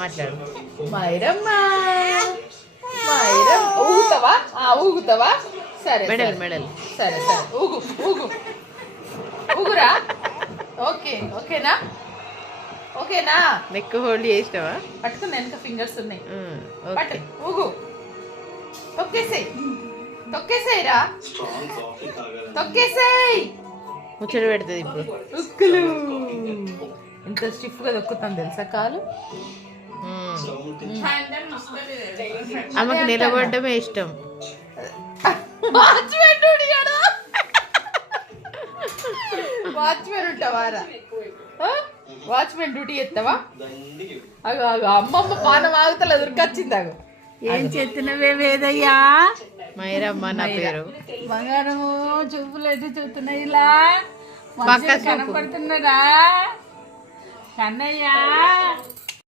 మాట్లాడు. మైరమ్మ మైరమ్ ఊగుతావా? ఊగుతావా? సరే medal medal. సరే సరే ఊగు ఊగు ఊగురా. ఓకే ఓకేనా? ఓకేనా? నెక్ హోల్డ్ చేసినావా? పట్టుకుని వెనక ఫింగర్స్ ఉన్నాయి. పట్టు ఓకే. ఊగు. తొక్కేసేయ్ తొక్కేసేయరా. తొక్కేసేయ్. ముచ్చట పెడుతుంది ఇప్పుడు. ఉక్కులు ఎంత స్టిఫ్ గా దొక్కుతాను తెలుసా కాలు. ఆమెకు నిలబడమే ఇష్టం. వాచ్మెన్ ఉంటావారా? వాచ్మెన్ డ్యూటీ చేస్తావా? అగో అగో అమ్మమ్మ పానం ఆగుతలే ఉరికొచ్చింది. అగో ఏం చెప్తున్నావే వేదయ్యా? మైరమ్మ నా పేరు. బంగారము చూపులు ఎటు చూస్తున్నాయి ఇలా పక్క చూపు. కనపడుతున్నారా కన్నయ్య?